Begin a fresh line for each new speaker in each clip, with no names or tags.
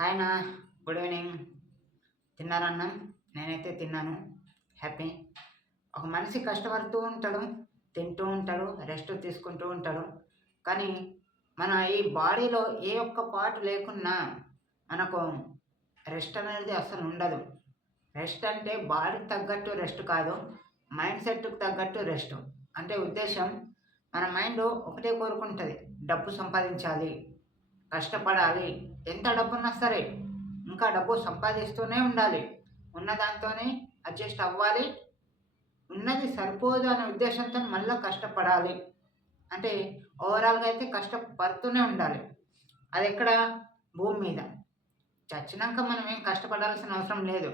Hi నా good evening. తిన్నారన్నం నేనైతే తిన్నాను. హ్యాపీ. ఒక మనిషి కష్టపడుతూ ఉంటాడు తింటూ ఉంటాడు రెస్ట్ తీసుకుంటూ ఉంటాడు. కానీ మన ఈ బాడీలో ఏ ఒక్క పార్ట్ లేకున్నా మనకు రెస్ట్ అనేది అసలు ఉండదు. రెస్ట్ అంటే బాడీకి తగ్గట్టు రెస్ట్ కాదు మైండ్ సెట్కి తగ్గట్టు రెస్ట్. అంటే ఉద్దేశం మన మైండ్ ఒకటే కోరుకుంటుంది డబ్బు సంపాదించాలి కష్టపడాలి ఎంత డబ్బున్నా సరే ఇంకా డబ్బు సంపాదిస్తూనే ఉండాలి. ఉన్న దాంతోనే అడ్జస్ట్ అవ్వాలి. ఉన్నది సరిపోదు అనే ఉద్దేశంతో మళ్ళీ కష్టపడాలి. అంటే ఓవరాల్గా అయితే కష్టపడుతూనే ఉండాలి. అది ఎక్కడ? భూమి మీద. చచ్చినాక మనం ఏం కష్టపడాల్సిన అవసరం లేదు.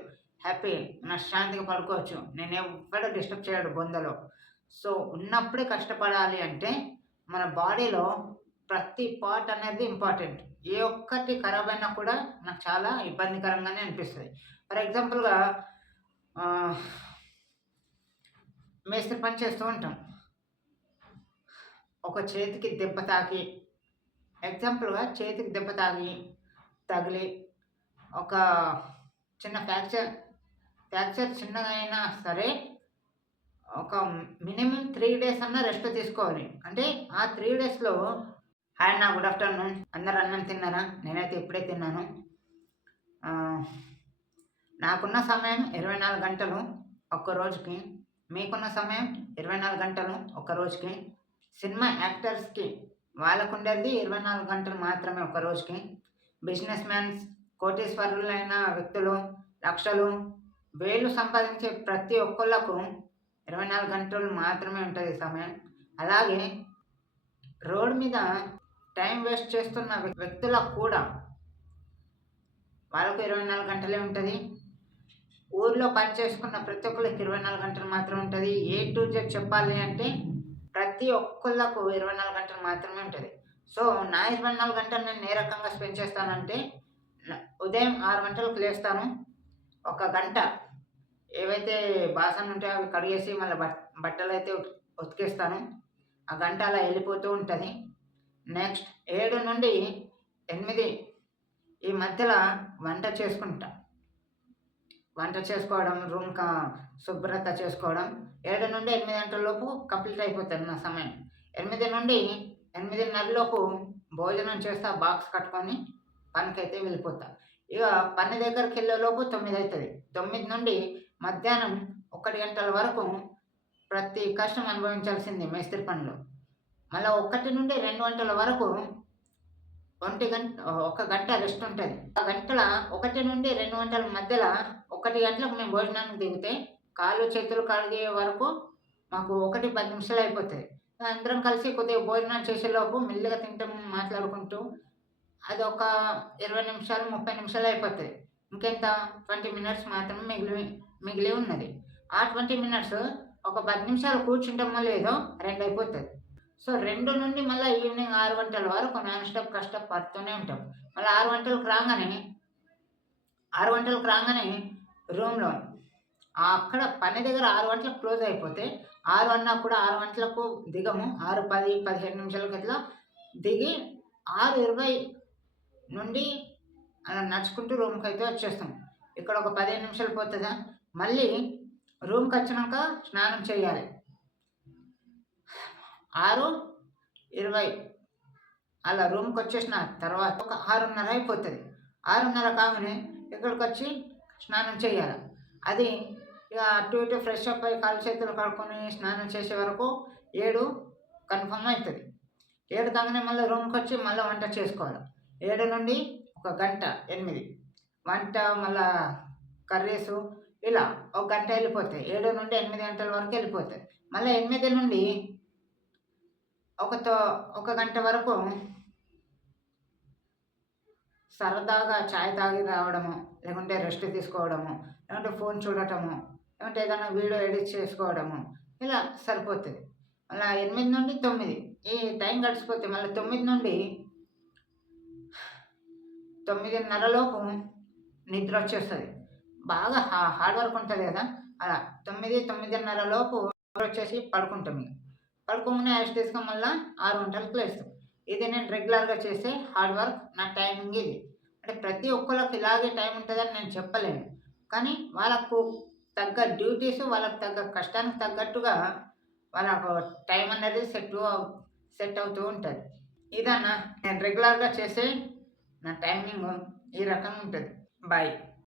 హ్యాపీ మనశ్శాంతిగా పడుకోవచ్చు. నేను ఎప్పుడు డిస్టర్బ్ చేయడు బొందలో. సో ఉన్నప్పుడే కష్టపడాలి అంటే మన బాడీలో ప్రతి పార్ట్ అనేది ఇంపార్టెంట్. ఏ ఒక్కటి ఖరాబ్ అయినా కూడా నాకు చాలా ఇబ్బందికరంగానే అనిపిస్తుంది. ఫర్ ఎగ్జాంపుల్గా మేస్త్రి పని చేస్తూ ఉంటాం. ఒక చేతికి దెబ్బ తాకి ఎగ్జాంపుల్గా చేతికి దెబ్బ తాగి తగిలి ఒక చిన్న ఫ్రాక్చర్ ఫ్రాక్చర్ చిన్నగా అయినా సరే ఒక మినిమం త్రీ డేస్ అన్నా రెస్ట్ తీసుకోవాలి. అంటే ఆ త్రీ డేస్లో హాయ్ అన్న గుడ్ ఆఫ్టర్నూన్ అందరు అన్నం తిన్నారా? నేనైతే ఇప్పుడే తిన్నాను. నాకున్న సమయం ఇరవై నాలుగు గంటలు ఒక్క రోజుకి. మీకున్న సమయం ఇరవై నాలుగు గంటలు ఒక్క రోజుకి. సినిమా యాక్టర్స్కి వాళ్ళకుండేది ఇరవై నాలుగు గంటలు మాత్రమే ఒక రోజుకి. బిజినెస్ మ్యాన్స్ కోటీశ్వరులైన వ్యక్తులు లక్షలు వేలు సంపాదించే ప్రతి ఒక్కళ్ళకు ఇరవై నాలుగు గంటలు మాత్రమే ఉంటుంది సమయం. అలాగే రోడ్ మీద టైం వేస్ట్ చేస్తున్న వ్యక్తులకు కూడా వాళ్ళకు ఇరవై నాలుగు గంటలే ఉంటుంది. ఊర్లో పని చేసుకున్న ప్రతి ఒక్కరికి ఇరవై నాలుగు గంటలు మాత్రమే ఉంటుంది. ఏ టు జెడ్ చెప్పాలి అంటే ప్రతి ఒక్కళ్ళకు ఇరవై నాలుగు గంటలు మాత్రమే ఉంటుంది. సో నా ఇరవై నాలుగు గంటలు నేను ఏ రకంగా స్పెండ్ చేస్తానంటే ఉదయం ఆరు గంటలకు లేస్తాను. ఒక గంట ఏవైతే బాసనలు ఉంటాయో అవి కడిగేసి మళ్ళీ బట్టలు అయితే ఉతికేస్తాను. ఆ గంట అలా వెళ్ళిపోతూ ఉంటుంది. నెక్స్ట్ ఏడు నుండి ఎనిమిది. ఈ మధ్యలో వంట చేసుకుంటా. వంట చేసుకోవడం రూమ్ కా శుభ్రత చేసుకోవడం. ఏడు నుండి ఎనిమిది గంటల లోపు కంప్లీట్ అయిపోతుంది నా సమయం. ఎనిమిది నుండి ఎనిమిదిన్నరలోపు భోజనం చేస్తా బాక్స్ కట్టుకొని పనికి అయితే వెళ్ళిపోతా. ఇక పని దగ్గరికి వెళ్ళేలోపు తొమ్మిది అవుతుంది తొమ్మిది నుండి మధ్యాహ్నం ఒకటి గంటల వరకు ప్రతి కష్టం అనుభవించాల్సింది మేస్త్రి పనిలో. మళ్ళీ ఒకటి నుండి రెండు గంటల వరకు ఒంటి గంట ఒక గంట రెస్ట్ ఉంటుంది. ఆ గంటల ఒకటి నుండి రెండు గంటల మధ్యలో ఒకటి గంటలకు మేము భోజనానికి దిగితే కాళ్ళు చేతులు కడిగే వరకు మాకు ఒకటి పది నిమిషాలు అయిపోతుంది. అందరం కలిసి కొద్దిగా భోజనం చేసేలోపు మెల్లిగా తింటాం మాట్లాడుకుంటూ అది ఒక ఇరవై నిమిషాలు ముప్పై నిమిషాలు అయిపోతుంది. ఇంకెంత? ట్వంటీ మినిట్స్ మాత్రమే మిగిలి మిగిలి ఉన్నది. ఆ ట్వంటీ మినిట్స్ ఒక పది నిమిషాలు కూర్చుంటామో లేదో రెండు అయిపోతుంది. సో రెండు నుండి మళ్ళీ ఈవినింగ్ ఆరు గంటల వరకు నాన్ స్టాప్ కష్టపడుతూనే ఉంటాం. మళ్ళీ ఆరు గంటలకు రాగానే ఆరు గంటలకు రాగానే రూమ్లో అక్కడ పని దగ్గర ఆరు గంటలకు క్లోజ్ అయిపోతే ఆరు అన్నా కూడా ఆరు గంటలకు దిగము. ఆరు పది పదిహేను నిమిషాలకి అట్లా దిగి ఆరు ఇరవై నుండి అలా నడుచుకుంటూ రూమ్కి అయితే వచ్చేస్తాం. ఇక్కడ ఒక పదిహేను నిమిషాలు పోతుందా? మళ్ళీ రూమ్కి వచ్చినాక స్నానం చేయాలి. ఆరు ఇరవై. అలా రూమ్కి వచ్చేసిన తర్వాత ఒక ఆరున్నర అయిపోతుంది. ఆరున్నర కాగానే ఇక్కడికి వచ్చి స్నానం చేయాలి. అది ఇక అటు ఇటు ఫ్రెష్ అప్ అయ్యి కాలు చేతులు కడుక్కొని స్నానం చేసే వరకు ఏడు కన్ఫర్మ్ అవుతుంది ఏడు కాగానే మళ్ళీ రూమ్కి వచ్చి మళ్ళీ వంట చేసుకోవాలి. ఏడు నుండి ఒక గంట ఎనిమిది. వంట మళ్ళా కర్రీసు ఇలా ఒక గంట వెళ్ళిపోతాయి. ఏడు నుండి ఎనిమిది గంటల వరకు వెళ్ళిపోతాయి. మళ్ళీ ఎనిమిది నుండి ఒకతో ఒక గంట వరకు సరదాగా చాయ్ తాగి రావడము లేకుంటే రెస్ట్ తీసుకోవడము లేకుంటే ఫోన్ చూడటము లేకుంటే ఏదైనా వీడియో ఎడిట్ చేసుకోవడము ఇలా సరిపోతుంది. మళ్ళీ ఎనిమిది నుండి తొమ్మిది. ఈ టైం గడిచిపోతే మళ్ళీ తొమ్మిది నుండి తొమ్మిదిన్నరలోపు నిద్ర వచ్చేస్తుంది. బాగా హా హార్డ్ వర్క్ ఉంటుంది కదా? అలా తొమ్మిది తొమ్మిదిన్నర లోపు నిద్ర వచ్చేసి పడుకుంటాం ఇక. పడుకోగానే యాస్టీస్గా మళ్ళీ ఆరు గంటలకు లేస్తాం ఇది నేను రెగ్యులర్గా చేసే హార్డ్ వర్క్ నా టైమింగ్ ఇది. అంటే ప్రతి ఒక్కళ్ళకి ఇలాగే టైం ఉంటుందని నేను చెప్పలేను. కానీ వాళ్ళకు తగ్గ డ్యూటీస్ వాళ్ళకు తగ్గ కష్టానికి తగ్గట్టుగా వాళ్ళకు టైం అనేది సెట్ సెట్ అవుతూ ఉంటుంది. ఇదన్నా నేను రెగ్యులర్గా చేసే నా టైమింగ్ ఈ రకంగా ఉంటుంది. బాయ్.